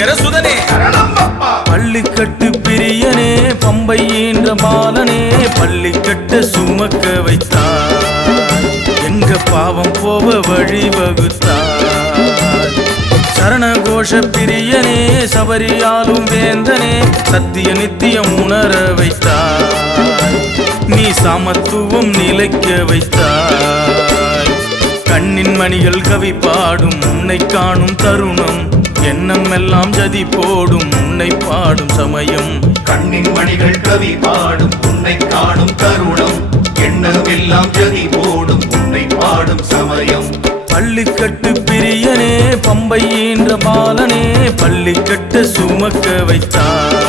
ஹரிகர சுதனே பள்ளிக்கட்டு பிரியனே பம்பை என்ற பாலனே பள்ளிக்கட்டு சுமக்க வைத்தார் எங்க பாவம் போவ வழி வகுத்தார் சரணகோஷ பிரியனே சபரியாலும் வேந்தனே சத்திய நித்தியம் உணர வைத்தார் நீ சமத்துவம் நிலைக்க வைத்தாய் கண்ணின் மணிகள் கவி பாடும் உன்னை காணும் தருணம் எண்ணம் எல்லாம் ஜதி போடும் உன்னை பாடும் சமயம் கண்ணின் மணிகள் கவி பாடும் உன்னை காணும் தருணம் எண்ணம் எல்லாம் ஜதி போடும் உன்னை பாடும் சமயம் பள்ளிக்கட்டு பிரியனே பம்பை என்ற பாலனே பள்ளிக்கட்டு சுமக்க வைத்தார்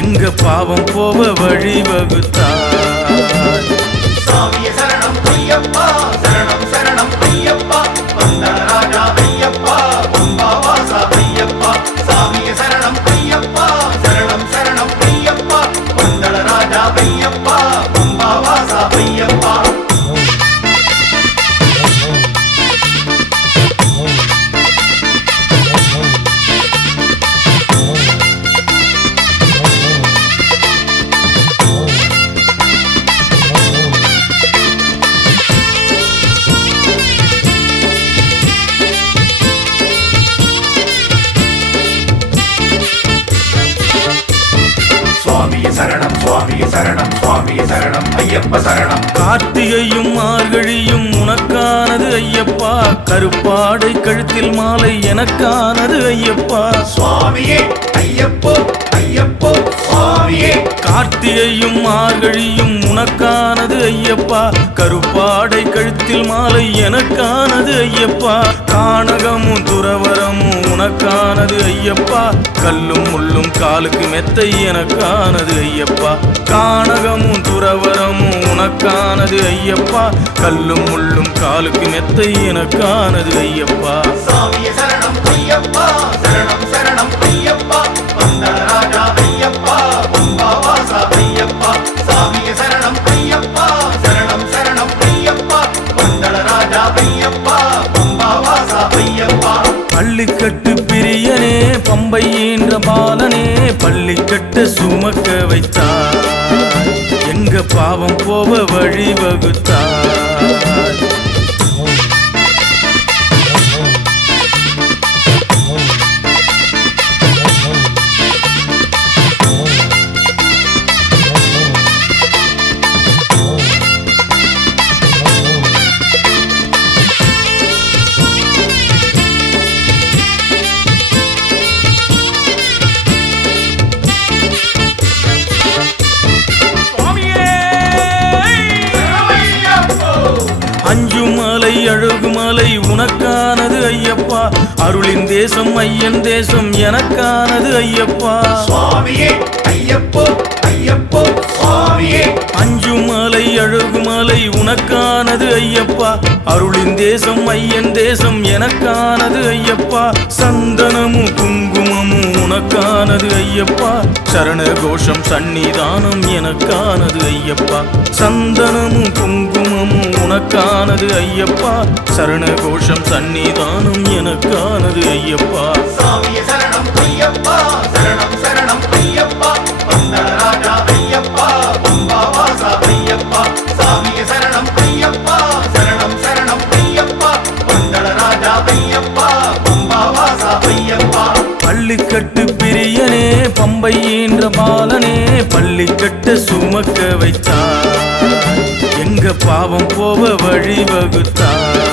எங்க பாவம் போவ வழி வகுத்தார் சாமிய சரணம் ஐயப்பா சரணம் சரணம் ஐயப்பா வந்தராஜா ஐயப்பா பம்பாவாசா ஐயப்பா சாமிய சரணம் ஐயப்பா சரணம் சரணம் ஐயப்பா வந்தராஜா ஐயப்பா பம்பாவாசா ஐயப்பா சரணம் சுவாமிய சரணம் சுவாமிய சரணம் ஐயப்ப சரணம் கார்த்திகையும் மார்கழியும் உனக்கானது ஐயப்பா கருப்பாடை கழுத்தில் மாலை எனக்கானது ஐயப்பா சுவாமியே ஐயப்போ ஐயப்போ சுவாமியே கார்த்திகையும் மார்கழியும் உனக்கானது ஐயப்பா கருப்பாடை கழுத்தில் மாலை எனக்கானது ஐயப்பா கானகமும் துறவரமும் உனக்கானது ஐயப்பா கல்லும் முள்ளும் காலுக்கு மெத்தை எனக்கானது ஐயப்பா கானகமும் துறவரமும் உனக்கானது ஐயப்பா கல்லும் முள்ளும் காலுக்கு மெத்தை எனக்கானது ஐயப்பா சாமிய சரணம் ஐயப்பா சரணம் சரணம் ஐயப்பா வந்தராஜா ஐயப்பா பம்பாவாசா ஐயப்பா சாமிய சரணம் ஐயப்பா சரணம் சரணம் ஐயப்பா வந்தராஜா ஐயப்பா பம்பாவாசா ஐயப்பா பள்ளிக்கட்டு பிரியனே பம்பை என்ற பாலனே பள்ளிக்கட்டு சுமக்க வைத்தார் எங்க பாவம் போவ வழி வகுத்தார் அஞ்சுமலை அழகுமலை உனக்கானது ஐயப்பா அருளின் தேசம் ஐயன் தேசம் எனக்கானது ஐயப்பா சுவாமியே ஐயப்போ ஐயப்போ சுவாமியே அஞ்சுமலை அழகுமலை உனக்கானது ஐயப்பா அருளின் தேசம் ஐயன் தேசம் எனக்கானது ஐயப்பா சந்தனமும் குங்குமமும் உனக்கானது ஐயப்பா சரண கோஷம் சன்னிதானம் எனக்கானது ஐயப்பா சந்தனமும் குங்குமமும் உனக்கானது ஐயப்பா சரண கோஷம் சன்னிதானம் எனக்கானது ஐயப்பா சாமிய சரணம் ஐயப்பா சரணம் சரணம் ஐயப்பா வந்தராஜா ஐயப்பா பம்பாவாசா ஐயப்பா சாமிய சரணம் ஐயப்பா சரணம் சரணம் ஐயப்பா வந்தராஜா ஐயப்பா பம்பாவாசா ஐயப்பா பள்ளிக்கட்டு பிரியனே பம்பை என்ற பாலனே பள்ளிக்கட்டு சுமக்க வைத்தார் எங்க பாவம் போவ வழி வகுத்தார்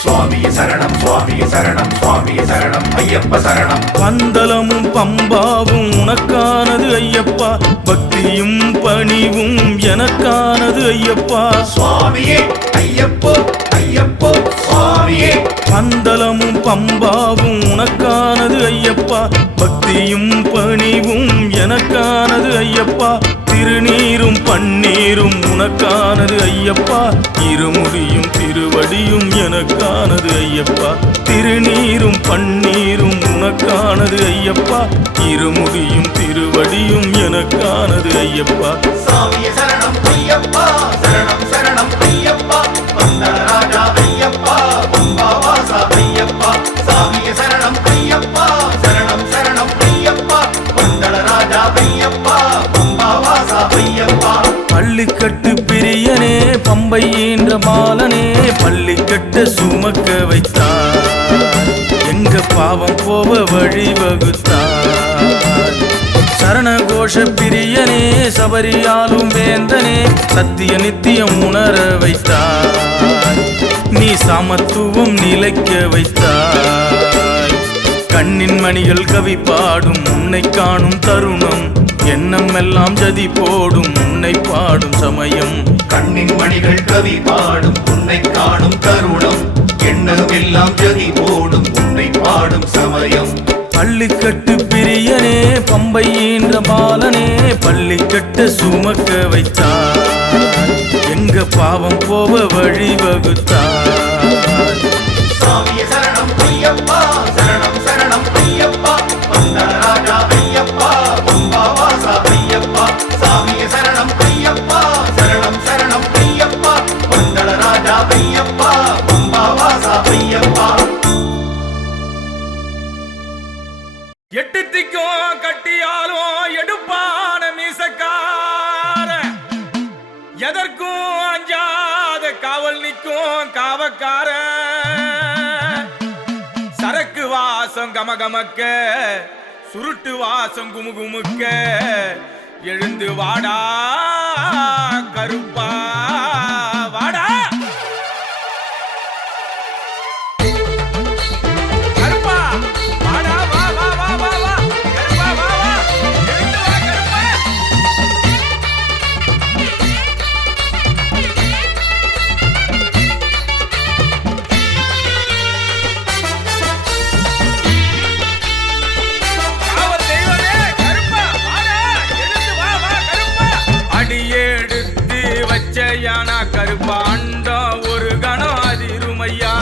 சுவாமிய சரணம் சுவாமிய சரணம் சுவாமிய சரணம் ஐயப்ப சரணம் பந்தலமும் பம்பாவும் உனக்கானது ஐயப்பா பக்தியும் பணிவும் எனக்கானது ஐயப்பா சுவாமியே ஐயப்போ ஐயப்போ சுவாமியே பந்தலமும் பம்பாவும் உனக்கானது ஐயப்பா பக்தியும் பணிவும் எனக்கானது ஐயப்பா திருநீரும் பன்னீரும் உனக்கானது ஐயப்பா இருமுடியும் திருவடியும் எனக்கானது ஐயப்பா திருநீரும் பன்னீரும் உனக்கானது ஐயப்பா இருமுடியும் திருவடியும் எனக்கானது ஐயப்பா சாமியே சரணம் ஐயப்பா சரணம் சரணம் ஐயப்பா வந்தராஜா ஐயப்பா பம்பாவாசா ஐயப்பா சாமியே சரணம் ஐயப்பா சரணம் சரணம் ஐயப்பா வந்தராஜா ஐயப்பா பம்பாவாசா ஐயப்பா பள்ளிக்கட்டு பிரியனே பம்பை என்ற பாலனே பள்ளிக்கட்டு சுமக்க வைத்தார் எங்க பாவம் போவ வழி வகுத்தார் சரணகோஷ பிரியனே சபரியாலும் வேந்தனே சத்திய நித்தியம் உணர வைத்தார் நீ சமத்துவம் நிலைக்க வைத்தாய் கண்ணின் மணிகள் கவி பாடும் உன்னை காணும் தருணம் எண்ணம் எல்லாம் ஜதி போடும் உன்னை பாடும் சமயம் கண்ணின் மணிகள் கவி பாடும் உன்னை காணும் தருணம் எண்ணமெல்லாம் ஜதி போடும் உன்னை பாடும் சமயம் பள்ளிக்கட்டு பிரியனே பம்பை என்ற பாலனே பள்ளிக்கட்டு சுமக்க வைத்தார் எங்க பாவம் போவ வழி வகுத்தார் சாமியே சரணம் ஐயப்பா சரணம் சரணம் ஐயப்பா வந்தராஜா ஐயப்பா பம்பாவாசா ஐயப்பா சாமியே சரணம் ஐயப்பா சரணம் சரணம் ஐயப்பா வந்தராஜா ஐயப்பா பம்பாவாசா ஐயப்பா எட்டு திக்கும் கட்டியாலும் எடுப்பான மீசக்கார எதற்கும் அஞ்சாத காவல் நிற்கும் காவக்கார சரக்கு வாசம் கமகமக்க சுருட்டு வாசம் குமுகுமுக்க எழுந்து வாடா கருப்பா வாடா கருப்பா வாடா வா வா வா வா வா கருப்பா வா வா எழுந்து வா கருப்பா காவல் தெய்வமே கருப்பா வாடா எழுந்து வா வா கருப்பா அடியெடுத்து வச்சையானா கருப்பா அண்டம் ஒரு கணம் அதிருமையா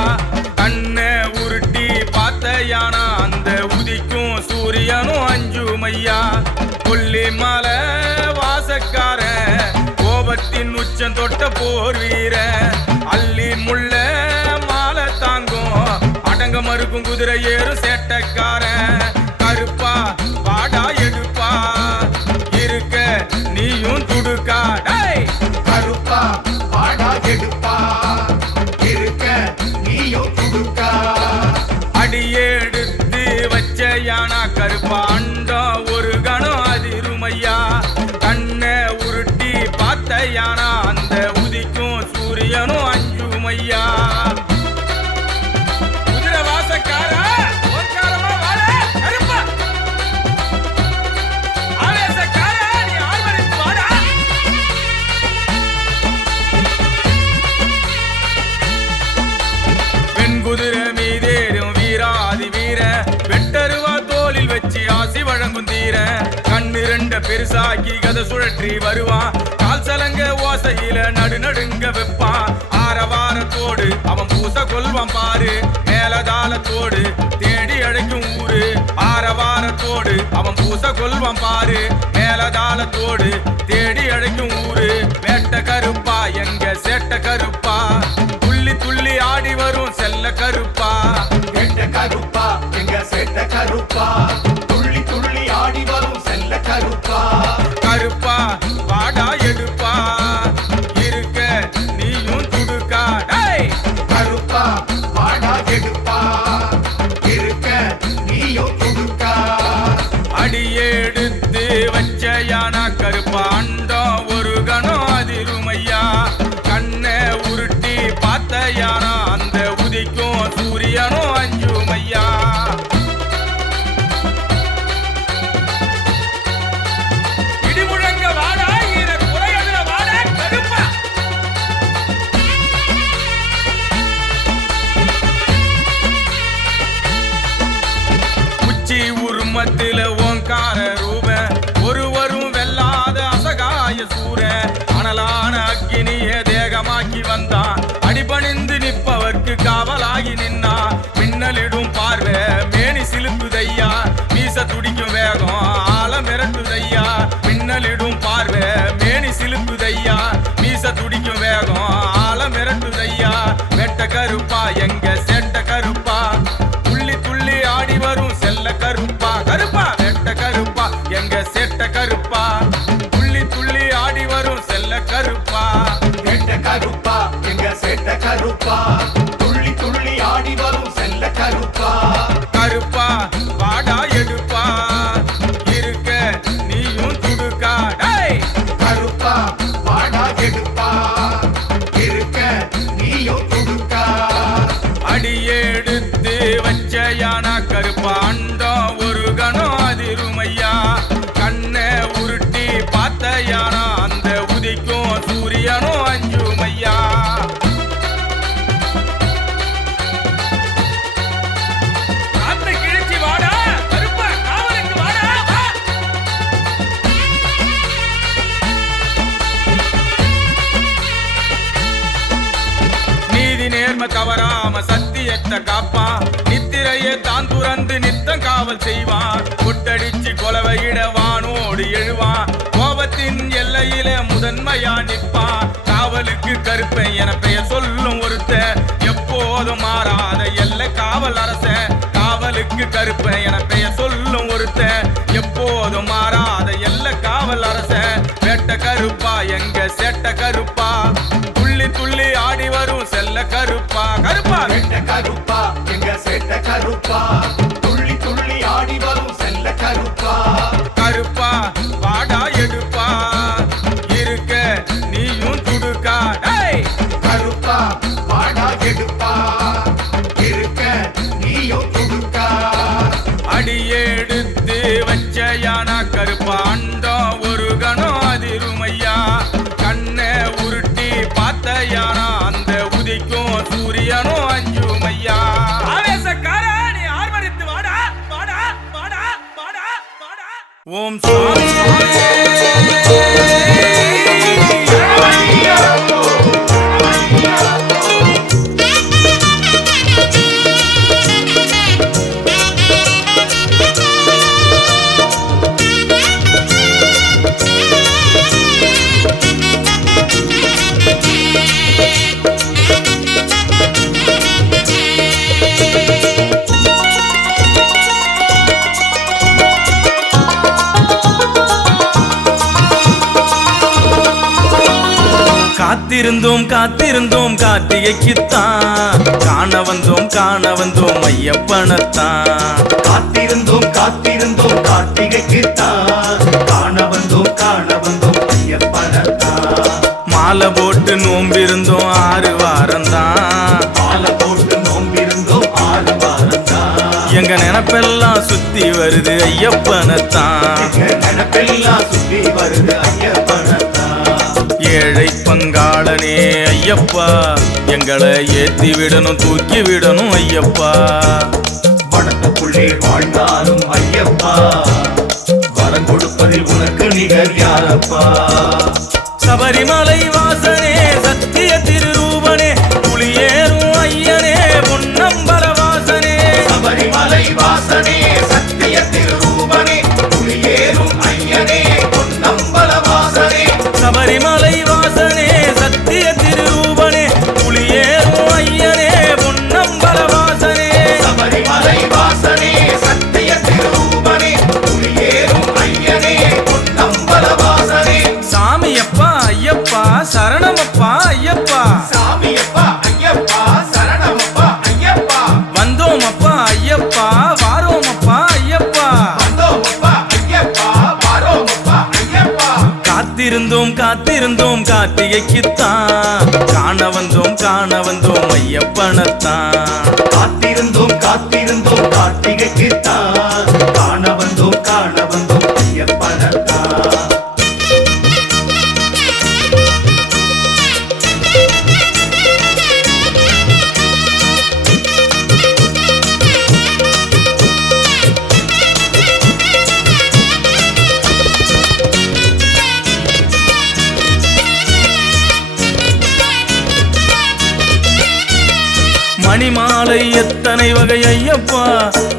கண்ணை உருட்டி பார்த்தையானா அந்த உதிக்கும் சூரியனும் அஞ்சுமையா கொல்லி மலை வாசக்காரன் கோபத்தின் உச்சம் தொட்ட போர் வீர அள்ளி முள்ள மாலை தாங்கும் அடங்க மறுக்கும் குதிரை ஏறும் சேட்டக்காரன் கருப்பா வாடா எடுப்பா இருக்க நீயும் துடுக்கா டேய் கருப்பா வாடா எடுப்பா இருக்க நீயோ துடுக்கா அடியெடுத்து வச்சையானா கருப்பா அண்டம் ஒரு கணம் அதிருமையா கண்ணை உருட்டி பார்த்தையானா அந்த உதிக்கும் சூரியனும் அஞ்சுமையா குதிரை வாசக்காரா ஓங்காரமா வாடா கருப்பா ஆவேசக்காரா நீ ஆர்வரித்து வாடா பெண் குதிரை மீதேறும் வீராதி வீர வெட்டருவா தோளில் வச்சு ஆசி வழங்கும் தீர கண்ணு ரெண்ட பெருசாக்கி கதை சுழற்றி வருவான் கால் சலங்க ஓசையில நடுநடுங்க வைப்பான் ஆரவாரத்தோடு அவன் பூச கொல்வான் பாரு மேலதாளத்தோடு தேடி அழைக்கும் ஊரு ஆரவாரத்தோடு அவன் பூச கொல்வான் பாரு மேலதாளத்தோடு தேடி அழைக்கும் ஊரு வேட்ட கருப்பா எங்க சேட்ட கருப்பா துள்ளி துள்ளி ஆடி வரும் செல்ல கருப்பா கெட்ட கருப்பா எங்க சேட்ட கருப்பா துள்ளி துள்ளி ஆடி வரும் செல்ல கருப்பா கருப்பா வாடா எடுப்பா இருக்க நீயும் துடுக்கா டேய் கருப்பா வாடா எடுப்பா இருக்க நீயோ துடுக்கா அடியெடுத்து வச்சையானா கருப்பா அண்டம் ஒரு கணம் அதிருமையா கண்ணை உருட்டி பார்த்தையானா அந்த உதிக்கும் சூரியனும் அஞ்சுமையா இடிமுழங்க வாடா ஈர குறையதுல வாடா கருப்பா உச்சி உருமத்தில ஓங்கார ரூப ஒரு அடிபணிந்து நிற்பவர்க்கு காவலாகி நின்னா மின்னலிடும் பார்வை மேனி சிலுக்குதையா மீச துடிக்கும் வேகம் ஆழ மிரட்டுதையா மின்னலிடும் பார்வை மேனி சிலுக்குதையா மீச துடிக்கும் வேகம் ஆழ மிரட்டுதையா வெட்ட கருப்பா எங்க செட்ட கருப்பா துள்ளி துள்ளி ஆடி வரும் செல்ல கருப்பா கருப்பா வெட்ட கருப்பா எங்க செட்ட கருப்பா துள்ளி துள்ளி ஆடி வரும் செல்ல கருப்பா வெட்ட கருப்பா எங்க செட்ட கருப்பா துள்ளி துள்ளி ஆடி வரும் செல்ல கருப்பா கருப்பா வாடா எடுப்பா இருக்க நீயும் துடுக்கா டேய் கருப்பா வாடா எடுப்பா இருக்க நீயும் துடுக்கா அடியெடுத்து வச்ச யானா கருப்பா அண்டம் ஒரு கணம் அதிருமையா கண்ணை உருட்டி பார்த்த யானா அந்த உதிக்கும் சூரியனும் அஞ்சுமையா காத்தை கிழிச்சி வாடா கருப்பா காவலுக்கு வாடா வா நீதி நேர்ம தவறாம சத்தியத்தை காப்பான் நித்திரையே தான் துறந்து நித்தம் காவல் செய்வான் கொட்டடிச்சு கொலவையிட வானோடு எழுவான் கோபத்தின் எல்லையில முதன்மையா நிற்பான் காவலுக்கு கருப்பை என பெயர் சொல்லும் ஒருத்த எப்போதும் மாறாத எல்லை காவல் அரச காவலுக்கு கருப்பை என பெயர் சொல்லும் ஒருத்த எப்போதும் மாறாத எல்லை காவல் அரச வெட்ட கருப்பா எங்க செட்ட கருப்பா துள்ளி துள்ளி ஆடி வரும் செல்ல கருப்பா கருப்பா வெட்ட கருப்பா எங்க செட்ட கருப்பா துள்ளி துள்ளி ஆடி வரும் செல்ல கருப்பா கருப்பா வாடா எடுப்பா இருக்க நீயும் துடுக்கா டேய் கருப்பா வாடா எடுப்பா இருக்க நீயும் துடுக்கா அடியெடுத்து வச்ச யானா கருப்பா அண்டம் ஒரு கணம் அதிருமையா கண்ணை உருட்டி பார்த்த யானா அந்த உதிக்கும் சூரியனும் அஞ்சுமையா ஆவேசக்கார நீ ஆர்வரித்து வாடா வாடா வாடா வாடா வாடா ஓம் சுவாமி காத்திருந்தோம் காத்திருந்தோம் கார்த்திகைக்குத்தான் காண வந்தோம் ஐயப்பனத்தான் காத்திருந்தோம் காத்திருந்தோம் கார்த்திகைக்குத்தான் காண வந்தோம் ஐயப்பனத்தான் மாலை போட்டு நோம்பிருந்தோம் 6 வாரம்தான் மாலை போட்டு நோம்பிருந்தோம் 6 வாரம்தான் எங்க நினைப்பெல்லாம் சுத்தி வருது ஐயப்பனத்தான் எங்க நினைப்பெல்லாம் சுத்தி வருது ஐயப்பனத்தான் ஏழை பங்காளனே ஐயப்பா எங்களை ஏத்தி விடணும் தூக்கி விடணும் ஐயப்பா வனத்துக்குள்ளே வாழ்ந்தாலும் ஐயப்பா வரம் கொடுப்பதில் உனக்கு நிகர் யாரப்பா சபரிமலை வாசனே சத்திய திருரூபனே புலியேறும் ஐயனே பொன்னம்பல வாசனே சபரிமலை வாசனே சத்திய திருரூபனே புலியேறும் ஐயனே பொன்னம்பல வாசனே சபரிமலை வாசனே சத்திய திருரூபனே புலியேறும் ஐயனே பொன்னம்பல வாசனே சபரிமலை வாசனே சத்திய திருரூபனே புலியேறும் ஐயனே பொன்னம்பல வாசனே சாமியப்பா ஐயப்பா சரணமப்பா ஐயப்பா சாமியப்பா ஐயப்பா சரணமப்பா ஐயப்பா வந்தோமப்பா ஐயப்பா வாரோமப்பா ஐயப்பா வந்தோமப்பா ஐயப்பா வாரோமப்பா ஐயப்பா காத்திருந்தோம் காத்திருந்தோம் கார்த்திகைக்குத்தான் காண வந்தோம் ஐயப்பனத்தான் காத்திருந்தோம் காத்திருந்தோம் கார்த்திகைக்குத்தான் காண வந்தோம் ஐயப்பனத்தான் மணிமாலை எத்தனை வகை ஐயப்பா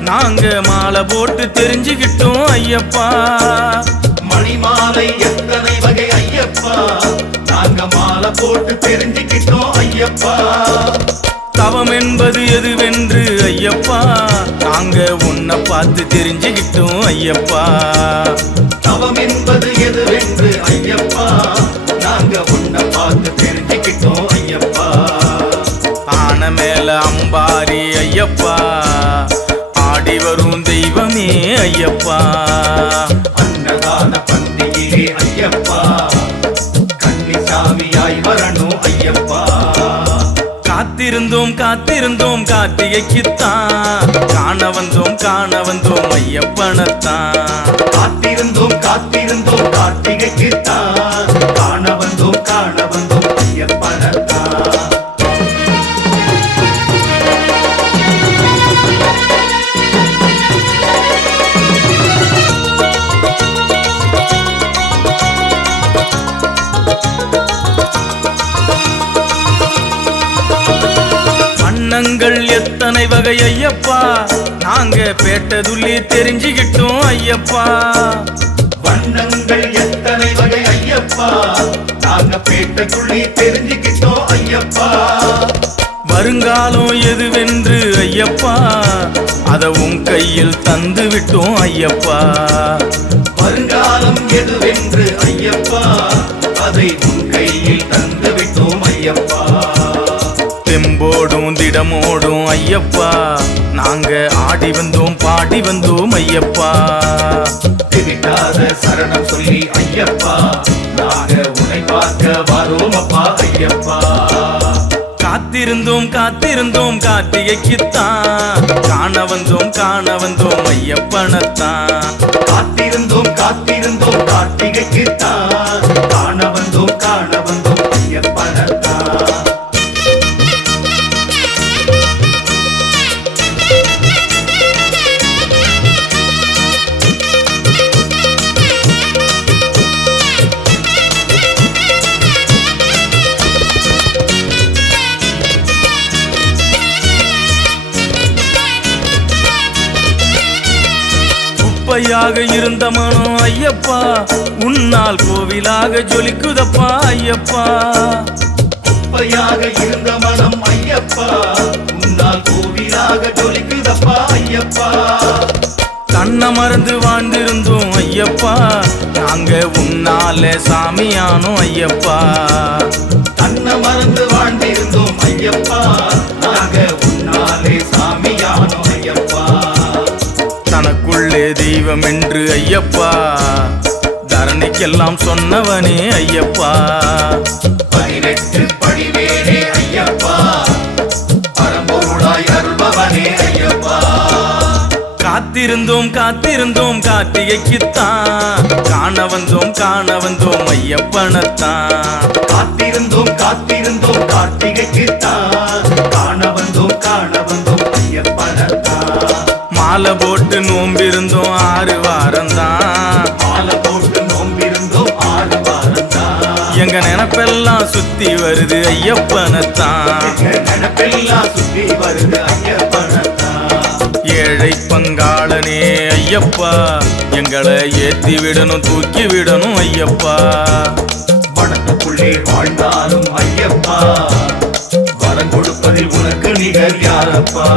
நாங்க மாலை போட்டு தெரிஞ்சுக்கிட்டோம் ஐயப்பா. மணிமாலை எத்தனை வகை ஐயப்பா நாங்க மாலை போட்டு தெரிஞ்சுக்கிட்டோம் ஐயப்பா. தவம் என்பது எதுவென்று ஐயப்பா நாங்க உன்னை பார்த்து தெரிஞ்சுக்கிட்டோம் ஐயப்பா. தவம் என்பது எதுவென்று ஐயப்பா நாங்க உன்னை பார்த்து தெரிஞ்சுக்கிட்டோம் ஐயப்பா. ஆன மேல அம்பாரி ஐயப்பா ஆடி வரும் தெய்வமே ஐயப்பா. அன்னதான பந்தியிலே ஐயப்பா கன்னிசாமியாய் வரணும் ஐயப்பா. காத்திருந்தோம் காத்திருந்தோம் கார்த்திகைக்குத்தான் காண வந்தோம் ஐயப்பனத்தான். காத்திருந்தோம் காத்திருந்தோம் கார்த்திகைக்குத்தான் காண வந்தோம் ஐயப்பனத்தான். வண்ணங்கள் எத்தனை வகை ஐயப்பா நாங்க பேட்டதுள்ளி தெரிஞ்சுக்கிட்டோம் ஐயப்பா. வண்ணங்கள் எத்தனை வகை ஐயப்பா நாங்க பேட்டைக்குள்ளே தெரிஞ்சுக்கிட்டோம் ஐயப்பா. வருங்காலம் எதுவென்று ஐயப்பா அத உன் கையில் தந்து விட்டோம் ஐயப்பா. வருங்காலம் எதுவென்று ஐயப்பா அதை உன் கையில் தந்து விட்டோம் ஐயப்பா. தெம்போடும் திடமோடும் ஐயப்பா நாங்க ஆடி வந்தோம் பாடி வந்தோம் ஐயப்பா. திரிக்காத சரணம் சொல்லி ஐயப்பா நாங்க உன்னை பார்க்க வரோம் அப்பா ஐயப்பா. காத்திருந்தோம் காத்திருந்தோம் கார்த்திகைக்குத்தான் காண வந்தோம் ஐயப்பனத்தான். காத்திருந்தோம் காத்திருந்தோம் கார்த்திகைக்குத்தான் காண வந்தோம் ஐயப்பனத்தான். குப்பையாக இருந்த மனம் ஐயப்பா உன்னால் கோவிலாக ஜொலிக்குதப்பா ஐயப்பா. குப்பையாக இருந்த மனம் ஐயப்பா உன்னால் கோவிலாக ஜொலிக்குதப்பா ஐயப்பா. தன்னை மறந்து வாழ்ந்திருந்தோம் ஐயப்பா நாங்க உன்னால சாமியானோம் ஐயப்பா. தன்னை மறந்து வாழ்ந்திருந்தோம் ஐயப்பா நாங்க உன்னாலே சாமியானோம் ஐயப்பா. தனக்குள்ளே தெய்வம் என்று ஐயப்பா தரணிக்கெல்லாம் சொன்னவனே ஐயப்பா. 18 படிவேனே ஐயப்பா பரம்பொருளாய் அருள்பவனே ஐயப்பா. காத்திருந்தோம் காத்திருந்தோம் கார்த்திகைக்குத்தான் காண வந்தோம் ஐயப்பனத்தான். காத்திருந்தோம் காத்திருந்தோம் கார்த்திகைக்குத்தான் காண வந்தோம் ஐயப்பனத்தான். மாலை போட்டு நோம்பிருந்தோம் 6 வாரம்தான். மாலை போட்டு நோம்பிருந்தோம் 6 வாரம்தான். எங்க நினைப்பெல்லாம் சுத்தி வருது ஐயப்பனத்தான். நினைப்பெல்லாம் சுத்தி வருது ஐயப்பனத்தான். ஏழை பங்காளனே ஐயப்பா எங்களை ஏத்தி விடணும் தூக்கி விடணும் ஐயப்பா. வனத்துக்குள்ளே வாழ்ந்தாலும் ஐயப்பா வரம் கொடுப்பதில் உனக்கு நிகர் யாரப்பா.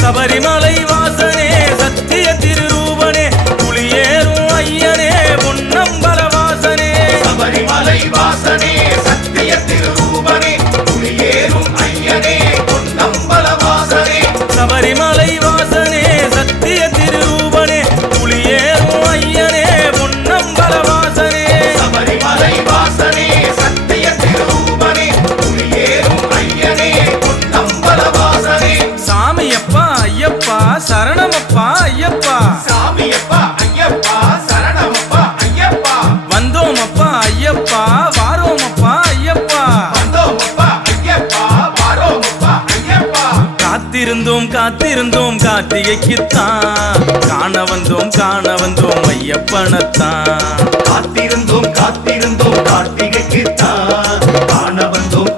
சபரிமலை வாசனே சத்திய திருரூபனே புலியேறும் ஐயனே பொன்னம்பல வாசனே. சபரிமலை வாசனே சத்திய திருரூபனே புலியேறும் ஐயனே பொன்னம்பல வாசனே. சபரிமலை வாசனே சத்திய திருரூபனே புலியேறும் ஐயனே பொன்னம்பல வாசனே. சபரிமலை வாசனே சத்திய திருரூபனே புலியேறும் ஐயனே பொன்னம்பல வாசனே. சாமியப்பா ஐயப்பா சரணமப்பா ஐயப்பா. சாமியப்பா ஐயப்பா சரணமப்பா ஐயப்பா. வந்தோமப்பா ஐயப்பா வாரோமப்பா ஐயப்பா. வந்தோமப்பா ஐயப்பா வாரோமப்பா ஐயப்பா. காத்திருந்தோம் காத்திருந்தோம் கார்த்திகைக்குத்தான் காண வந்தோம் ஐயப்பனத்தான். காத்திருந்தோம் காத்திருந்தோம் கார்த்திகைக்குத்தான் காண வந்தோம்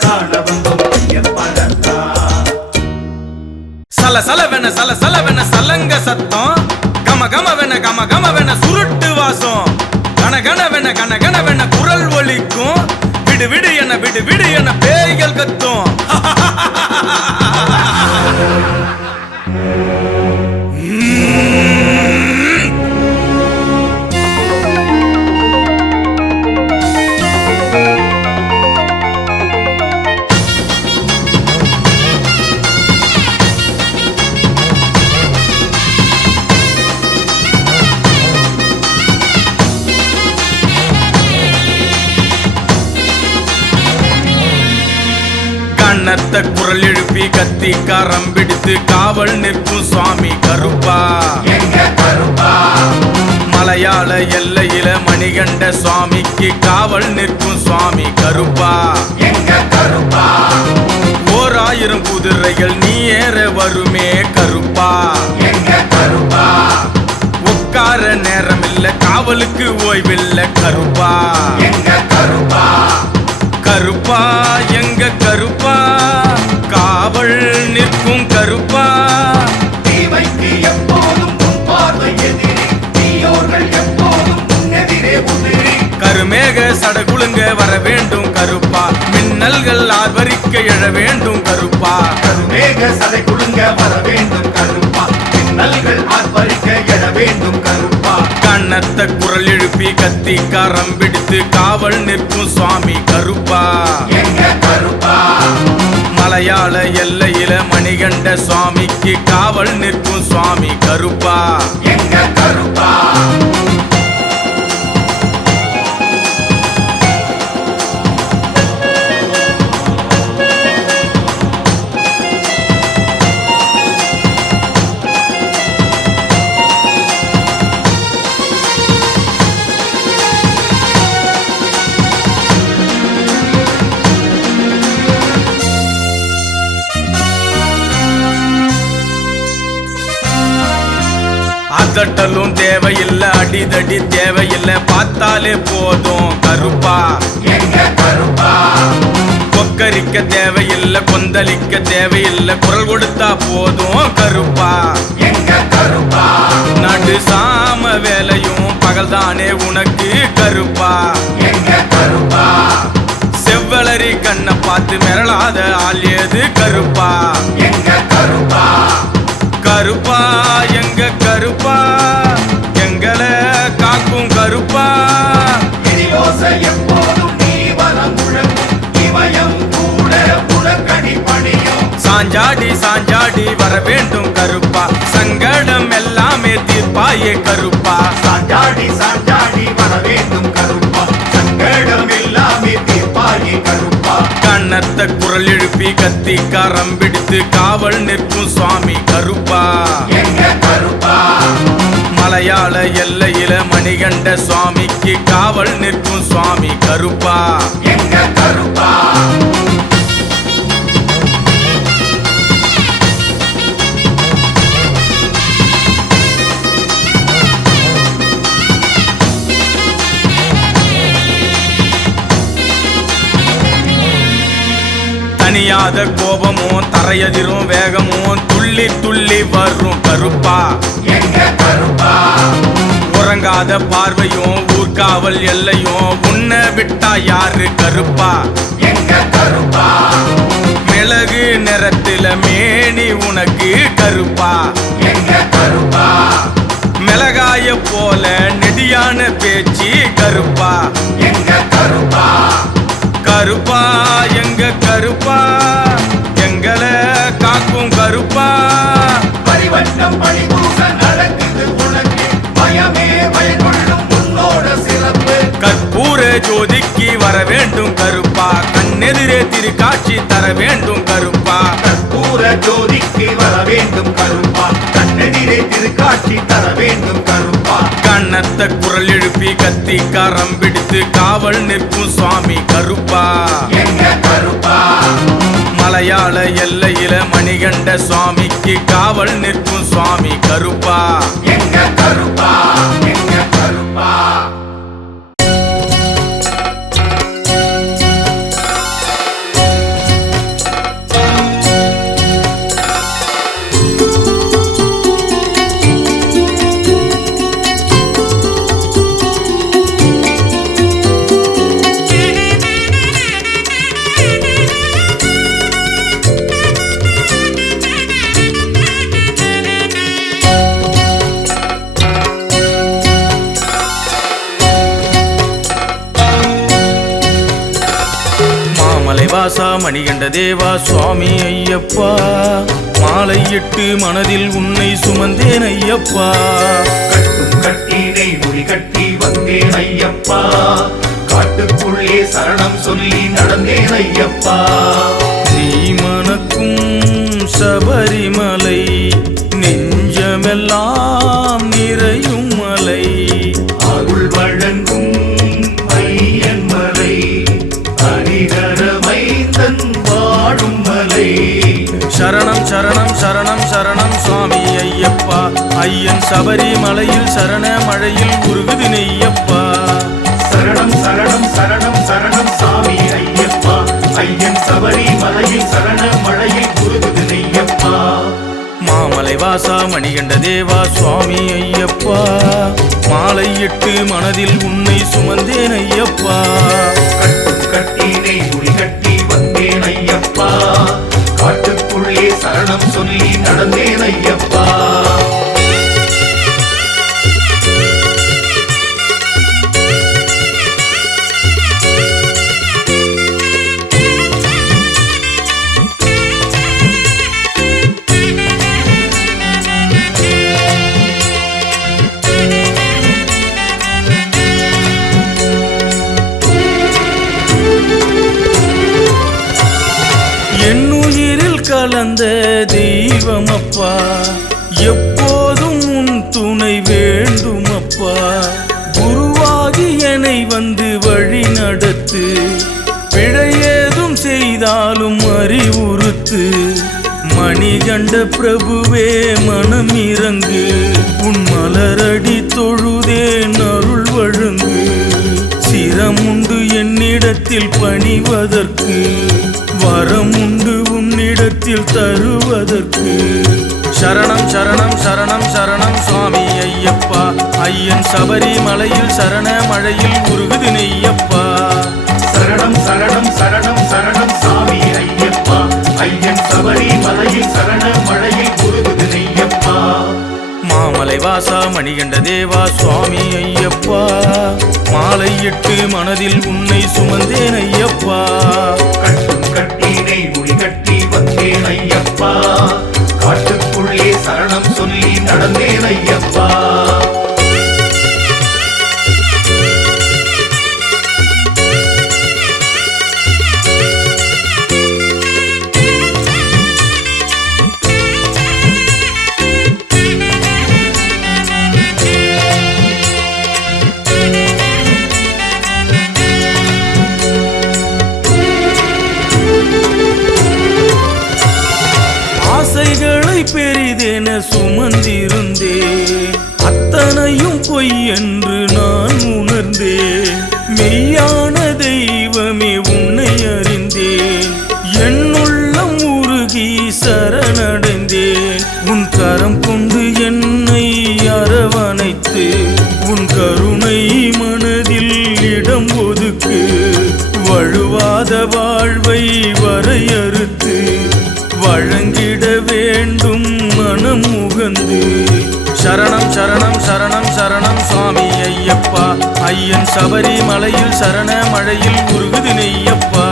ஐயப்பனத்தான். சலவென சலவென சலங்க சத்தம், கம கமவென சுருட்டு வாசம், கனகனவென குரல் ஒலிக்கும், விடு என பேய்கள் கத்தும். கண்ணத்த குரல் எழுப்பி கத்தி கரம் பிடித்து காவல் நிற்கும் சுவாமி கருப்பா, மலையாள எல்லையில மணிகண்ட சுவாமிக்கு காவல் நிற்கும் சுவாமி கருப்பா. 1000 குதிரைகள் நீ ஏற வருமே கருப்பா, உட்கார நேரமில்ல காவலுக்கு ஓய்வில்ல கருப்பா. கருப்பா எங்க கருப்பா, காவல் நிற்கும் கருப்பா. தீமைக்கு எப்போதும் உன் பார்வை எதிரி, தீயோர்கள் எப்போதும் முன்னெதிரே உதிரி. கருமேக சடகுலுங்க வர வேண்டும் கருப்பா, மின்னல்கள் ஆர்வரிக்க எழ வேண்டும் கருப்பா. கருமேக சடை குலுங்க வர வேண்டும் கருப்பா, மின்னல்கள் ஆர்ப்பரிக்க எழ வேண்டும் கருப்பா. கண்ணத்த குரல் எழுப்பி கத்தி கரம் பிடித்து காவல் நிற்கும் சுவாமி கருப்பா, மலையாள எல்லையில மணிகண்ட சுவாமிக்கு காவல் நிற்கும் சுவாமி கருப்பா. அதட்டலும் தேவையில்ல, அடிதடி தேவையில்ல, பார்த்தாலே போதும் கருப்பா. கொக்கரிக்க தேவையில்ல, கொந்தளிக்க தேவையில்ல, குரல் கொடுத்தா போதும் கருப்பா. நடு சாம வேலையும் பகல்தானே உனக்கு கருப்பா. செவ்வளரி கண்ணை பார்த்து மிரளாத ஆள் ஏது கருப்பா. கருப்பா எங்க கருப்பா, எங்களை காக்கும் கருப்பா. சாஞ்சாடி வர வேண்டும் கருப்பா, சங்கடம் எல்லாமே தீர்ப்பாயே கருப்பா. சாஞ்சாடி வர வேண்டும் கருப்பா, சங்கடம் எல்லாமே தீர்ப்பாயே கருப்பா. கண்ணத்த குரல் எழுப்பி கத்தி கரம் பிடித்து காவல் நிற்கும் சுவாமி கருப்பா, மலையாள எல்லையில மணிகண்ட சுவாமிக்கு காவல் நிற்கும் சுவாமி கருப்பா. தனியாத கோபமும் தரையதிரும் வேகமும் துள்ளி துள்ளி வரும் கருப்பா. உறங்காத பார்வையும் ஊர்காவல் எல்லையும் உன்னை விட்டா யாரு கருப்பா. மிளகு நிறத்தில மேனி உனக்கு கருப்பா, மிளகாய போல நெடியான பேச்சு கருப்பா. கருப்பா எங்க கருப்பா, எங்களை காக்கும் கருப்பா. பரிவட்டம் பழிபூச நடக்குது உனக்கு, பயமே பயங்கொள்ளும் உன்னோட சிறப்பு. கற்பூர ஜோதிக்கு வர வேண்டும் கருப்பா, கண்ணெதிரே திருக்காட்சி தர வேண்டும் கருப்பா. கற்பூர ஜோதிக்கு வர வேண்டும் கருப்பா, கண்ணெதிரே திருக்காட்சி தர வேண்டும் கருப்பா. கண்ணத்த குரல் எழுப்பி கத்தி கரம் பிடித்து காவல் நிற்கும் சுவாமி கருப்பா, மலையாள எல்லையில மணிகண்ட சுவாமிக்கு காவல் நிற்கும் சுவாமி கருப்பா. கருப்பா. வாசா மணிகண்ட தேவா சுவாமி ஐயப்பா, மாலையிட்டு மனதில் உன்னை சுமந்தேன் ஐயப்பா. கட்டும் கட்டினை முடி கட்டி வந்தேன் ஐயப்பா, காட்டுக்குள்ளே சரணம் சொல்லி நடந்தேன் ஐயப்பா. நீ மனக்கும் சபரிமலை, நெஞ்சமெல்லாம் நிறையும் மலை, அருள் வழங்கும் ஐயன் மலை, அணிகர மைந்தன் வாழும் மலை. சரணம் சரணம் சரணம் சரணம் சுவாமி ஐயப்பா, ஐயன் சபரிமலையில் சரண மழையில் உருகுது நெய்யப்பா. சரணம் சரணம் சரணம் சரணம் சாமி ஐயப்பா, ஐயன் சபரிமலையில் சரண மழையில் உருகுது நெய்யப்பா. மாமலை வாசா மணிகண்ட தேவா சுவாமி ஐயப்பா, மாலையிட்டு மனதில் உன்னை சுமந்தேன் ஐயப்பா. கட்டும் கட்டினை முடி கட்டி வந்தேன் ஐயப்பா, காட்டுக்குள்ளே சரணம் சொல்லி நடந்தேன் ஐயப்பா. என்னுயிரில் கலந்த தெய்வமப்பா, எப்போதும் உன் துணை வேண்டுமப்பா. குருவாகி என்னை வந்து வழி நடத்து, பிழையேதும் செய்தாலும் அறிவுறுத்து. மணிகண்ட பிரபுவே மனம் இறங்கு, உன் மலரடி தொழுதேன் அருள் வழங்கு. சிரமுண்டு என்னிடத்தில் பணிவதற்கு, வரமுண்டு உன்னிடத்தில் தருவதற்கு. சரணம் சரணம் சரணம் சரணம் சுவாமி ஐயப்பா, ஐயன் சபரிமலையில் சரண மழையில் உருகுது நெய்யப்பா. சரணம் சரணம் சரணம் சரணம் சாமி ஐயப்பா, ஐயன் சபரிமலையில் சரண மழையில் உருகுது நெய்யப்பா. மாமலை வாசா மணிகண்ட தேவா சுவாமி ஐயப்பா, மாலையிட்டு மனதில் உன்னை சுமந்தேன் ஐயப்பா. கட்டும் கட்டினை முடி கட்டி வந்தேன் ஐயப்பா, காட்டுக்குள்ளே சரணம் சொல்லி நடந்தேன் ஐயப்பா. ஆசைகளை பெரிதென சுமந்திருந்தே, அத்தனையும் பொய் என்று நான் உணர்ந்தேன். மெய்யான தெய்வமே உன்னை அறிந்தேன், என்னுள்ளம் உருகி சரணடைந்தேன். உன் கரம் கொண்டு என்னை அரவணைத்து, உன் கருணை மனதில் இடம் ஒதுக்கு. வழுவாத வாழ்வை வரையறுத்து வழங்கிட வேண்டும் மனம் உகந்து. சரணம் சரணம் சரணம் சரணம் சுவாமி ஐயப்பா, ஐயன் சபரிமலையில் சரண மழையில் உருகுது நெய்யப்பா.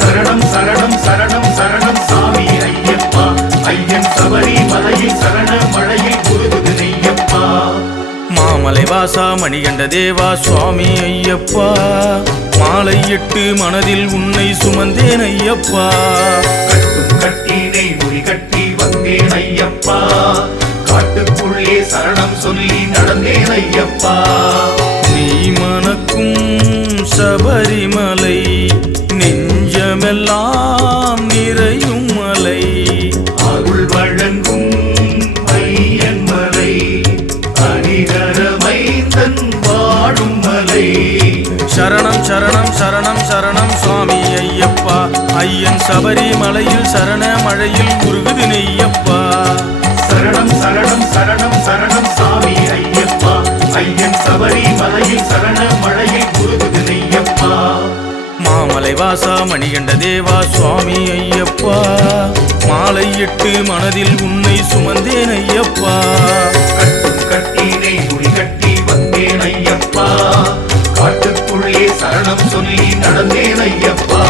சரணம் சரணம் சரணம் சரணம் சாமி ஐயப்பா, ஐயன் சபரிமலையில் சரண மழையில் உருகுது நெய்யப்பா. மாமலை வாசா மணிகண்ட தேவா சுவாமி ஐயப்பா, மாலையிட்டு மனதில் உன்னை சுமந்தேன் ஐயப்பா. கட்டும் கட்டினை முடி கட்டி வந்தேன் ஐயப்பா, காட்டுக்குள்ளே சரணம் சொல்லி நடந்தேன் ஐயப்பா. நீ மனக்கும் சபரிமலை, நெஞ்சமெல்லாம் நிறையும் மலை, அருள் வழங்கும் ஐயன் மலை, அணிகர மைந்தன் வாழும் மலை. சரணம் சரணம் சரணம் சரணம் சுவாமி ஐயப்பா, ஐயன் சபரிமலையில் சரண மழையில் உருகுது நெய்யப்பா. சரணம் சரணம் சரணம் சரணம் சாமி ஐயப்பா, ஐயன் சபரிமலையில் சரண மழையில் உருகுது நெய்யப்பா. மாமலை வாசா மணிகண்ட தேவா சுவாமி ஐயப்பா, மாலையிட்டு மனதில் உன்னை சுமந்தேன் ஐயப்பா. கட்டும் கட்டினை முடி கட்டி வந்தேன் ஐயப்பா, காட்டுக்குள்ளே சரணம் சொல்லி நடந்தேன் ஐயப்பா.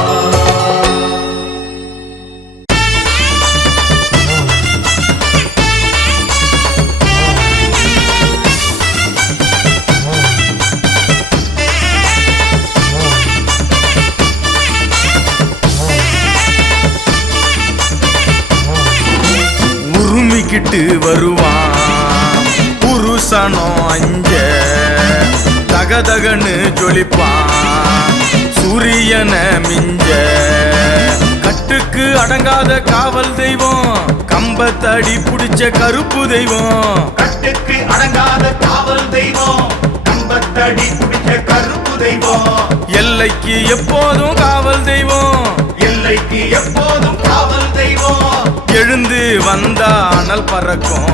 உருமிக்கிட்டு வருவான் புருஷனோ அஞ்ச தகதகன்னு ஜொலிப்பான் சூரியன மிஞ்ச கட்டுக்கு அடங்காத காவல் தெய்வம் கம்பத்தடி புடிச்ச கருப்பு தெய்வம் கட்டுக்கு அடங்காத காவல் தெய்வம் கம்பத்தடி பிடிச்ச கருப்பு தெய்வம் எல்லைக்கு எப்போதும் காவல் தெய்வம் எல்லைக்கு எப்போதும் காவல் தெய்வம் எழுந்து வந்தா அனல் பறக்கும்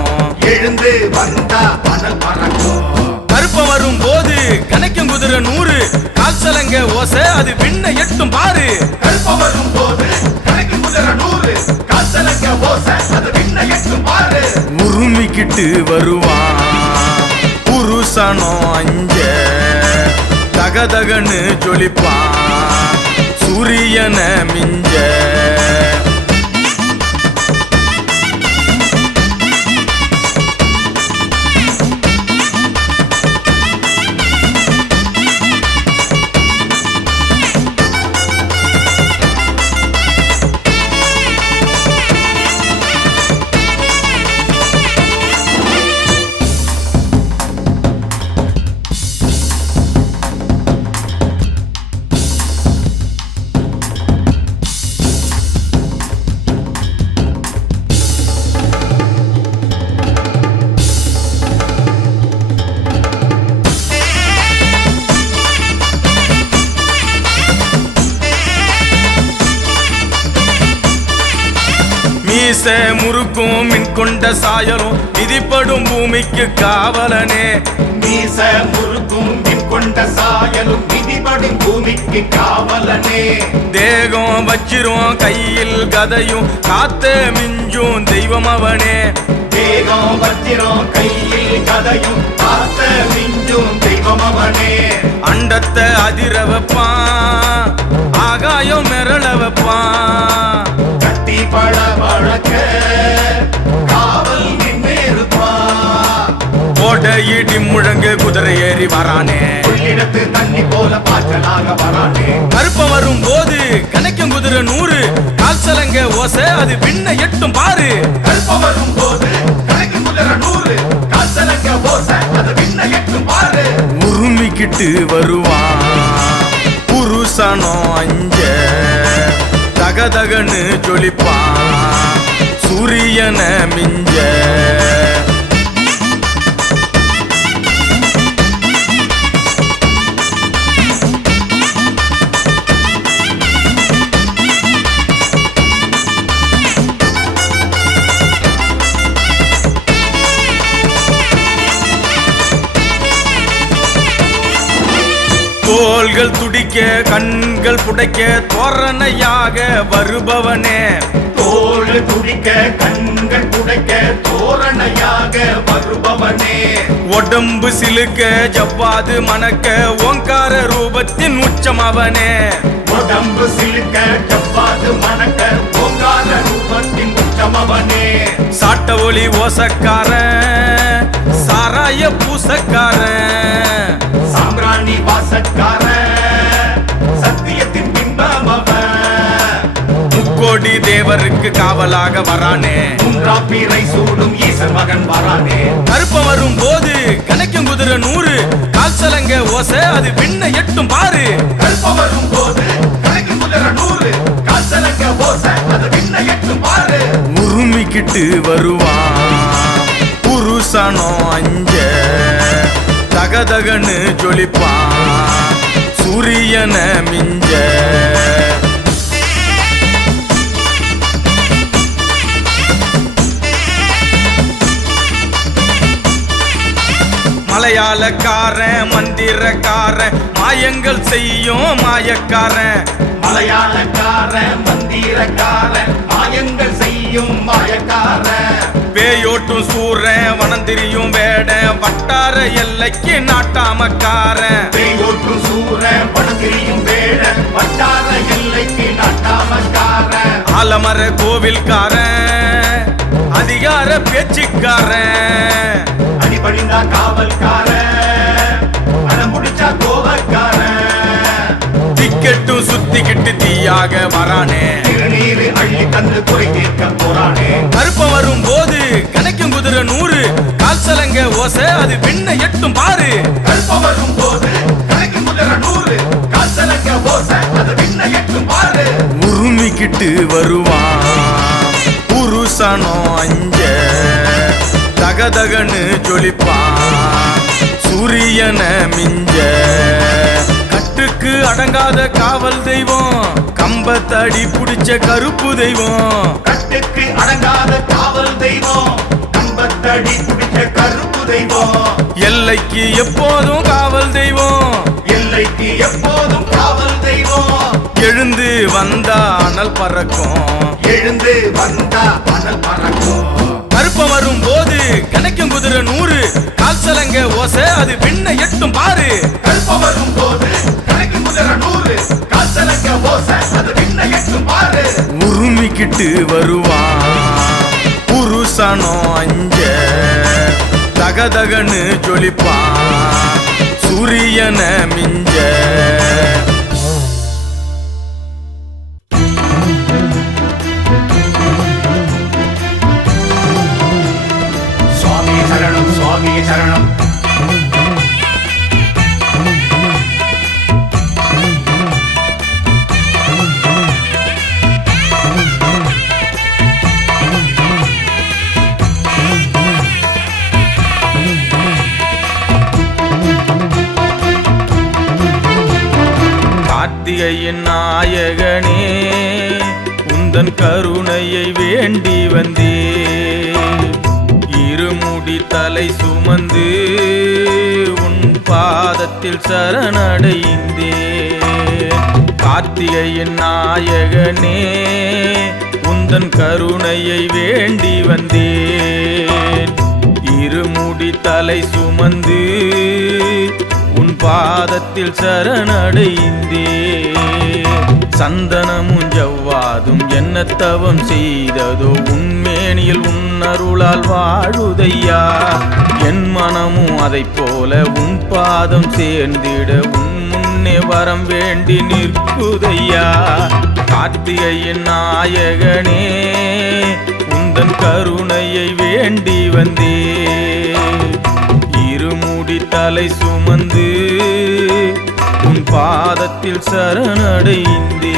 எழுந்து வந்தா அனல் பறக்கும் கருப்ப வரும் போது கணக்கும் குதிரை 100 கால்சலங்க ஓசை அது விண்ண எட்டும் பாரு கருப்ப வரும் போது கணக்கு குதிரை 100 காசலங்க ஓசை அது விண்ண எட்டும் பாரு உருமிக்கிட்டு வருவான் புருஷனோ அஞ்ச தகதகன்னு ஜொலிப்பான் சூரியன மிஞ்ச மீச முறுக்கும் மின் கொண்ட சாயலும் மிதிப்படும் பூமிக்கு காவலனே மீச முறுக்கும் மின் கொண்ட சாயலும் மிதிபடும் பூமிக்கு காவலனே தேகம் வச்சிரும் கையில் கதையும் காத்த மிஞ்சும் தெய்வம் அவனே தேகம் வச்சிரும் கையில் கதையும் காத்த மிஞ்சும் தெய்வம் அவனே அண்டத்தை அதிர வைப்பான் ஆகாயம் மிரள வைப்பான் கட்டி பழ வழக்க காவல் நின்னேருப்பான் கோட இடி முழங்கு குதிரை ஏறி வரானே உள்ளிடத்து தண்ணி போல பாய்ச்சலாக வரானே கருப்ப வரும் போது கணக்கும் குதிரை 100 கால்சலங்க ஓசை அது விண்ண எட்டும் பாரு கருப்ப வரும் போது கணக்கு குதிரை 100 காசலங்க ஓசை அது விண்ண எட்டும் பாரு உருமிக்கிட்டு வருவான் புருஷனோ அஞ்ச தகதகன்னு ஜொலிப்பான் சூரியன மிஞ்ச தோள்கள் துடிக்க கண்கள் புடைக்க தோரணையாக வருபவனே தோள் துடிக்க கண்கள் புடைக்க தோரணையாக வருபவனே உடம்பு சிலுக்க ஜவ்வாது மணக்க ஓங்கார ரூபத்தின் உச்சம் அவனே உடம்பு சிலுக்க ஜவ்வாது மணக்க ஓங்கார ரூபத்தின் உச்சமவனே சாட்ட ஒளி ஓசக்காரன் சாராய பூசக்காரன் சாம்பிராணி வாசக்கார சத்தியத்தின் பின்பமவன் முக்கோடி தேவருக்கு காவலாக வரானே குன்றாப்பீரை சூடும் ஈசன் மகன் வரானே கருப்ப வரும் போது கணக்கும் குதிரை 100 கால்சலங்க ஓசை அது விண்ண எட்டும் பாரு கருப்ப வரும் போது கணக்கு குதிரை 100 காசலங்க ஓசை அது விண்ண எட்டும் பாரு உருமிக்கிட்டு வருவான் புருஷனோ அஞ்ச தகதகன்னு ஜொலிப்பான் சூரியன மிஞ்ச மலையாளக்காரன் மந்திரக்காரன் மாயங்கள் செய்யும் மாயக்காரன் மலையாளக்காரன் மந்திரக்காரன் மாயங்கள் செய்யும் மாயக்காரன் பேயோட்டும் சூரன் வனந்திரியும் வேட வட்டார எல்லைக்கு நாட்டாமக்காரன் பேயோட்டும் சூரன் பணத்திரியும் வேட வட்டார எல்லைக்கு நாட்டாமக்காரன் ஆலமர கோவில்காரன் அதிகார பேச்சுக்காரன் அடிபடிந்தா காவல்காரன் அடம் முடிச்சா கோவக்காரன் திக்கெட்டும் சுத்திக்கிட்டு தீயாக வரானே திருநீர் அள்ளி தந்து குறை தீர்க்க போறானே கருப்ப வரும் போது கணக்கு ஓசை அது விண்ணை எட்டும் பாரு. கற்பம் வரும் போது கணக்கு முதல 100 காசலங்க ஓசை அது விண்ணை எட்டும் பாரு. உருமிக்கிட்டு வருவான் புருஷனோ அஞ்ச தகதகன்னு ஜொலிப்பான் சூரியன மிஞ்ச. கட்டுக்கு அடங்காத காவல் தெய்வம் கம்பத்தடி புடிச்ச கருப்பு தெய்வம். கட்டுக்கு அடங்காத காவல் தெய்வம் கம்பத்தடி புடிச்ச கருப்பு தெய்வம். எல்லைக்கு எப்போதும் காவல் தெய்வம் எல்லைக்கு எப்போதும் காவல் தெய்வம். எழுந்து வந்தா அனல் பறக்கும் எழுந்து வந்தா அனல் பறக்கும். கருப்பம் வரும் போது கணக்கும் குதிரை 100 கால்சலங்க ஓசை அது விண்ணை எட்டும் பாரு. கற்பம் வரும் போது கணக்கு முதல 100 காசலங்க ஓசை அது விண்ணை எட்டும் பாரு. உருமிக்கிட்டு வருவான் புருஷனோ அஞ்ச தகதகன்னு ஜொலிப்பான் சூரியன மிஞ்ச. சுவாமி சரணம் சுவாமி சரணம். கார்த்திகையின் நாயகனே உந்தன் கருணையை வேண்டி வந்தே. இருமுடி தலை சுமந்து உன் பாதத்தில் சரணடைந்தே. கார்த்திகையின் நாயகனே உந்தன் கருணையை வேண்டி வந்தேன். இருமுடி தலை சுமந்து உன் பாதத்தில் சரணடைந்தே. சந்தனமும் ஜவ்வாதும் என்ன தவம் செய்ததோ உன்மேனியில் உன் அருளால் வாழுதையா. என் மனமும் அதை போல உன் பாதம் சேர்ந்திட உன் முன்னே வரம் வேண்டி நிற்குதையா. கார்த்திகையின் நாயகனே உந்தன் கருணையை வேண்டி வந்தே. இருமுடி தலை சுமந்து உன் பாதத்தில் சரணடைந்தே.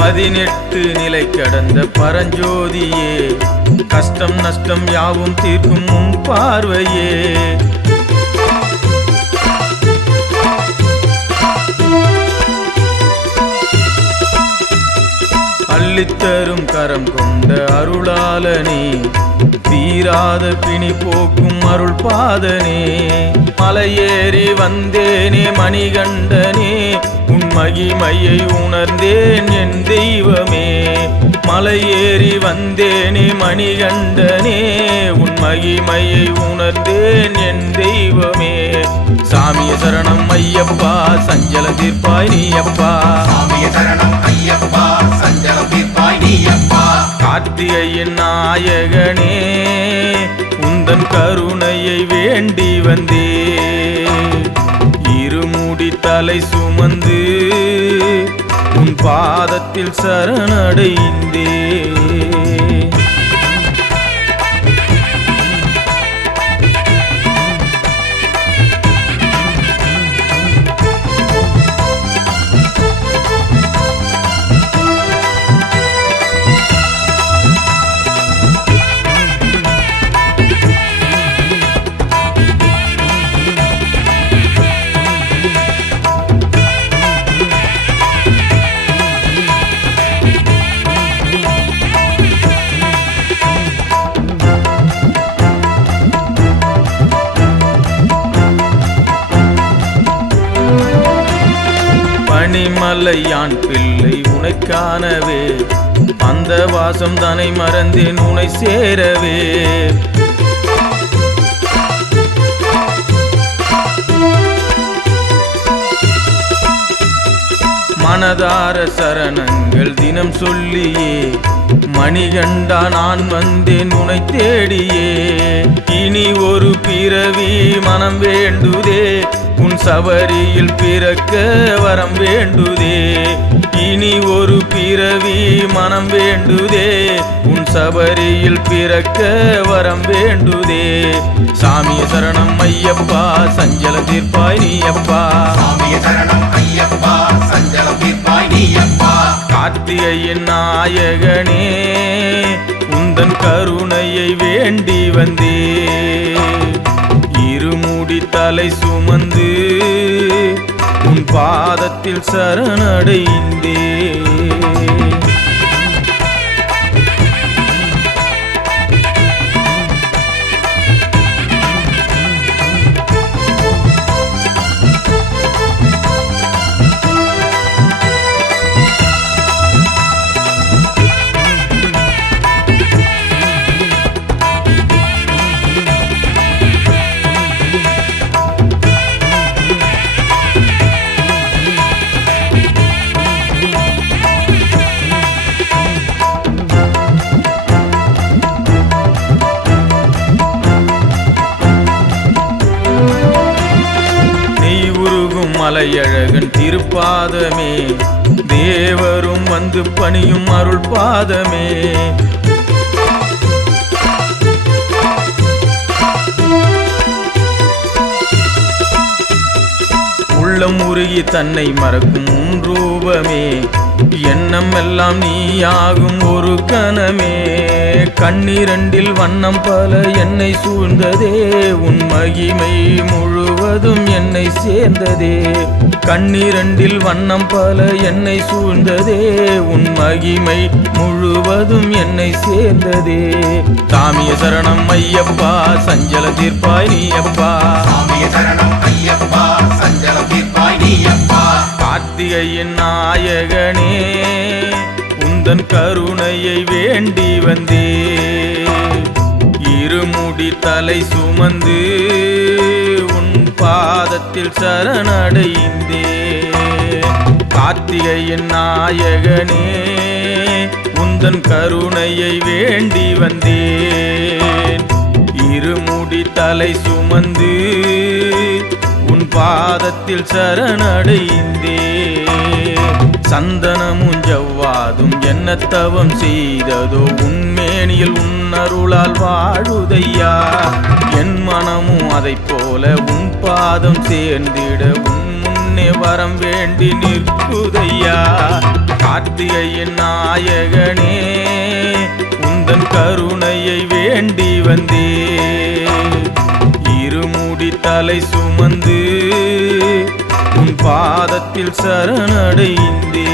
பதினெட்டு நிலை கடந்த பரஞ்சோதியே கஷ்டம் நஷ்டம் யாவும் தீர்க்கும் உன் பார்வையே. அள்ளித்தரும் கரம் கொண்ட அருளாளனே தீராத பிணி போக்கும் அருள் பாதனே. மலையேறி வந்தேனே மணிகண்டனே உன் மகிமையை உணர்ந்தேன் என் தெய்வமே. மலையேறி வந்தேனே மணிகண்டனே உன் மகிமையை உணர்ந்தேன் என் தெய்வமே. சாமிய சரணம் ஐயப்பா சஞ்சலம் தீர்ப்பாய் நீயப்பா. சாமிய சரணம் ஐயப்பா சஞ்சலம் தீர்ப்பாய் நீயப்பா. கார்த்திகையின் நாயகனே உந்தன் கருணையை வேண்டி வந்தே. இருமுடி தலை சுமந்து உன் பாதத்தில் சரணடைந்தே. யான் பிள்ளை உனை காணவே அந்த வாசம் தனை மறந்தேன் உனை சேரவே மனதார சரணங்கள் தினம் சொல்லியே மணிகண்டா நான் வந்தேன் உனை தேடியே இனி ஒரு பிறவி மனம் வேண்டுதே உன் சபரியில் பிறக்க வரம் வேண்டுதே இனி ஒரு பிறவி மனம் வேண்டுதே உன் சபரியில் பிறக்க வரம் வேண்டுதே சாமிய சரணம் ஐயப்பா சஞ்சல தீர்ப்பாய் நீயப்பா சாமிய சரணம் ஐயப்பா சஞ்சலம் தீர்ப்பாய் நீயப்பா கார்த்திகையின் நாயகனே உந்தன் கருணையை வேண்டி வந்தே இருமுடி தலை சுமந்து உன் பாதத்தில் சரணடைந்தே மலையழகன் திருப்பாதமே தேவரும் வந்து பணியும் அருள் பாதமே உள்ளம் உருகி தன்னை மறக்கும் உன் ரூபமே எண்ணம் எல்லாம் நீயாகும் ஒரு கணமே கண்ணிரண்டில் வண்ணம் பல என்னை சூழ்ந்ததே உன் மகிமை முழுவதும் என்னை சேர்ந்ததே கண்ணிரண்டில் வண்ணம் பல என்னை சூழ்ந்ததே உன் மகிமை முழுவதும் என்னை சேர்ந்ததே சாமிய சரணம் ஐயப்பா சஞ்சல தீர்ப்பாய் நீயப்பா சாமிய சரணம் ஐயப்பா சஞ்சலம் தீர்ப்பாய் நீயப்பா கார்த்திகையின் நாயகனே உந்தன் கருணையை வேண்டி வந்தே இருமுடி தலை சுமந்து உன் பாதத்தில் சரணடைந்தே கார்த்திகையின் நாயகனே உந்தன் கருணையை வேண்டி வந்தேன் இருமுடி தலை சுமந்து உன் பாதத்தில் சரணடைந்தே சந்தனமும் ஜவ்வாதும் என்ன தவம் செய்ததோ உன்மேனியில் உன் அருளால் வாழுதையா என் மனமும் அதைப் போல உன் பாதம் சேர்ந்திட உன் முன்னே வரம் வேண்டி நிற்குதையா கார்த்திகையின் நாயகனே உந்தன் கருணையை வேண்டி வந்தே இருமுடி தலை சுமந்து உன் பாதத்தில் சரணடைந்தே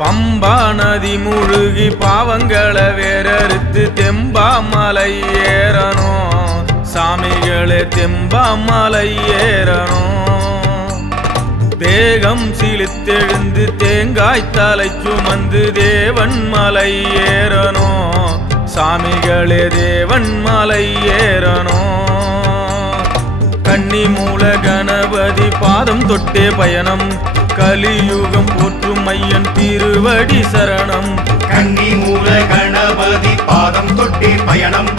பம்பா நதி முழுகி பாவங்களை வேறறுத்து தெம்பாமலை ஏறணும் சாமிகளே தெம்பாமலை ஏறணும் தேகம் சிலித்தெழுந்து தேங்காய் தலை சுமந்து தேவன் மலை ஏறணும் சாமிகளே தேவன் மலை ஏறணும் கன்னி மூல கணபதி பாதம் தொட்டே பயணம் கலியுகம் போற்றும் ஐயன் திருவடி சரணம் கன்னி மூல கணபதி பாதம் தொட்டே பயணம்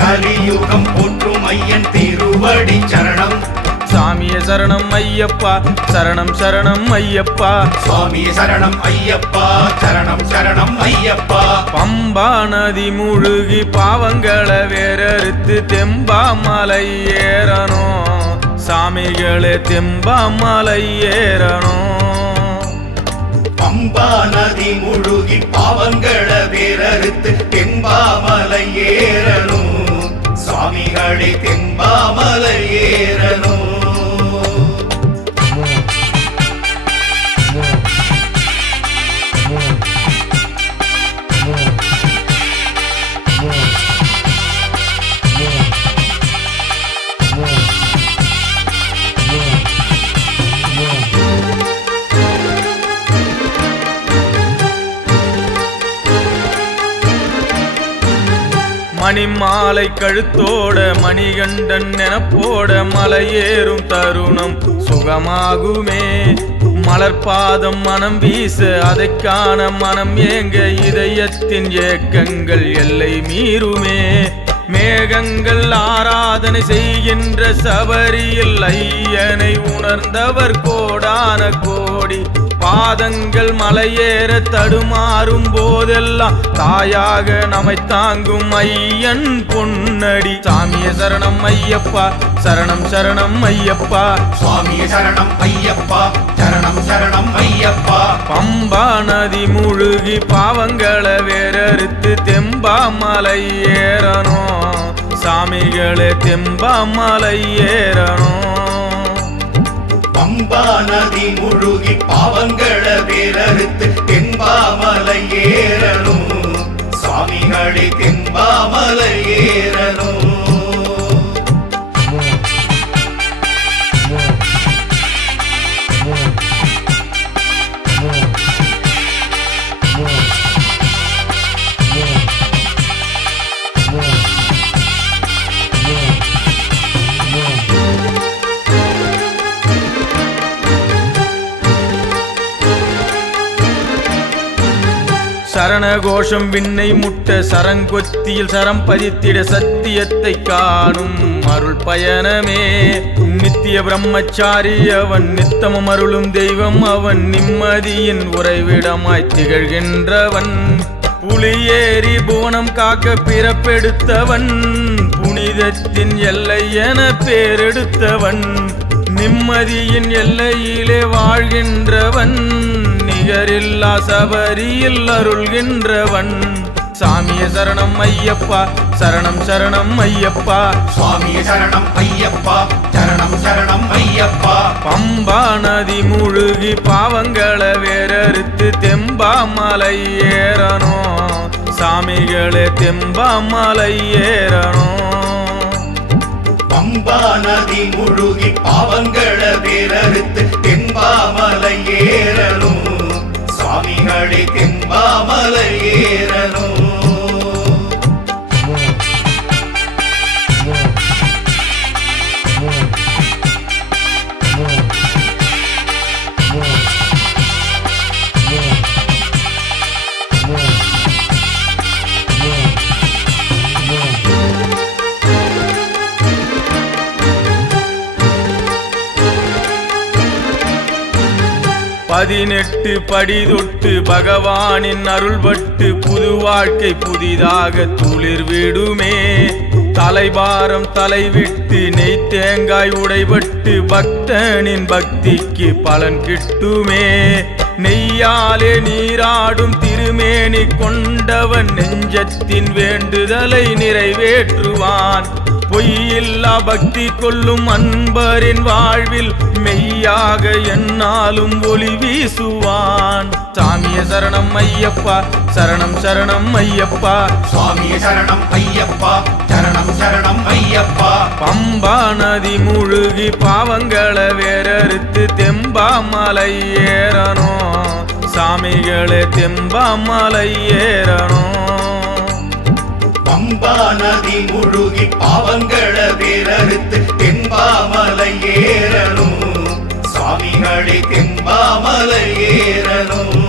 கலியுகம் போற்றும் ஐயன் திருவடி சரணம் சாமிய சரணம் ஐயப்பா சரணம் சரணம் ஐயப்பா சுவாமிய சரணம் ஐயப்பா சரணம் சரணம் ஐயப்பா பம்பா நதி முழுகி பாவங்களை வேறறுத்து தெம்பாமலை ஏறணும் சாமிகளே தெம்பாமலை ஏறணும். பம்பா நதி முழுகி பாவங்களை வேறறுத்து தெம்பாமலை ஏறணும். சுவாமிகளே தெம்பாமலை ஏறணும். மணிமாலை கழுத்தோட மணிகண்டன் நெனப்போட மலையேறும் தருணம் சுகமாகுமே. மலர்பாதம் மனம் வீச அதைக் காண மனம் ஏங்க இதயத்தின் ஏக்கங்கள் எல்லை மீறுமே. மேகங்கள் ஆராதனை செய்கின்ற சபரியில் ஐயனை உணர்ந்தவர் கோடான கோடி. பாதங்கள் மலையேற தடுமாறும் போதெல்லாம் தாயாக நம்மை தாங்கும் ஐயன் பொன்னடி. சாமிய சரணம் ஐயப்பா, சரணம் சரணம் ஐயப்பா. சுவாமிய சரணம் ஐயப்பா, சரணம் சரணம் ஐயப்பா. பம்பா நதி முழுகி பாவங்களை வேறறுத்து தெம்பாமலை ஏறணும். சாமிகளே தெம்பாமலை ஏறணும். பம்பா நதி முழுகி பாவங்களை வேறறுத்து தெம்பாமலை ஏறணும். சுவாமிகளே தெம்பாமலை ஏறணும். சரண கோஷம் விண்ணை முட்ட சரங்கொத்தியில் சரம் பதித்திட சத்தியத்தை காணும் அருள் பயணமே. நித்திய பிரம்மச்சாரி அவன் நித்தமும் அருளும் தெய்வம் அவன் நிம்மதியின் உறைவிடமாய் திகழ்கின்றவன். புலியேறி புவனம் காக்க பிறப்பெடுத்தவன் புனிதத்தின் எல்லை என பேரெடுத்தவன். நிம்மதியின் எல்லையிலே வாழ்கின்றவன் நிகரில்லா சபரியில் அருள்கின்றவன். சாமிய சரணம் ஐயப்பா, சரணம் சரணம் ஐயப்பா. சுவாமிய சரணம் ஐயப்பா, சரணம் சரணம் ஐயப்பா. பம்பா நதி முழுகி பாவங்களை வேறறுத்து தெம்பாமலை ஏறணும். சாமிகளே தெம்பாமலை ஏறணும். பம்பா நதி முழுகி பாவங்களை வேறறுத்து தெம்பாமலை ஏறணும். சுவாமிகளே தெம்பாமலை ஏறணும். பதினெட்டு படி தொட்டு பகவானின் அருள்பட்டு புது வாழ்க்கை புதிதாக துளிர் விடுமே. தலைபாரம் தலைவிட்டு நெய் தேங்காய் உடைபட்டு பக்தனின் பக்திக்கு பலன் கிட்டுமே. நெய்யாலே நீராடும் திருமேனி கொண்டவன் நெஞ்சத்தின் வேண்டுதலை நிறைவேற்றுவான். பொய்யில்லா பக்தி கொள்ளும் அன்பரின் வாழ்வில் மெய்யாக என்னாலும் ஒளி வீசுவான். சாமிய சரணம் ஐயப்பா, சரணம் சரணம் ஐயப்பா. சுவாமிய சரணம் ஐயப்பா, சரணம் சரணம் ஐயப்பா. பம்பா நதி முழுகி பாவங்களை வேறறுத்து தெம்பாமலை ஏறணும். சாமிகளே தெம்பாமலை ஏறணும். பம்பா நதி முழுகி பாவங்களை வேறறுத்து தெம்பாமலை ஏறணும். சுவாமிகளே தெம்பாமலை ஏறணும்.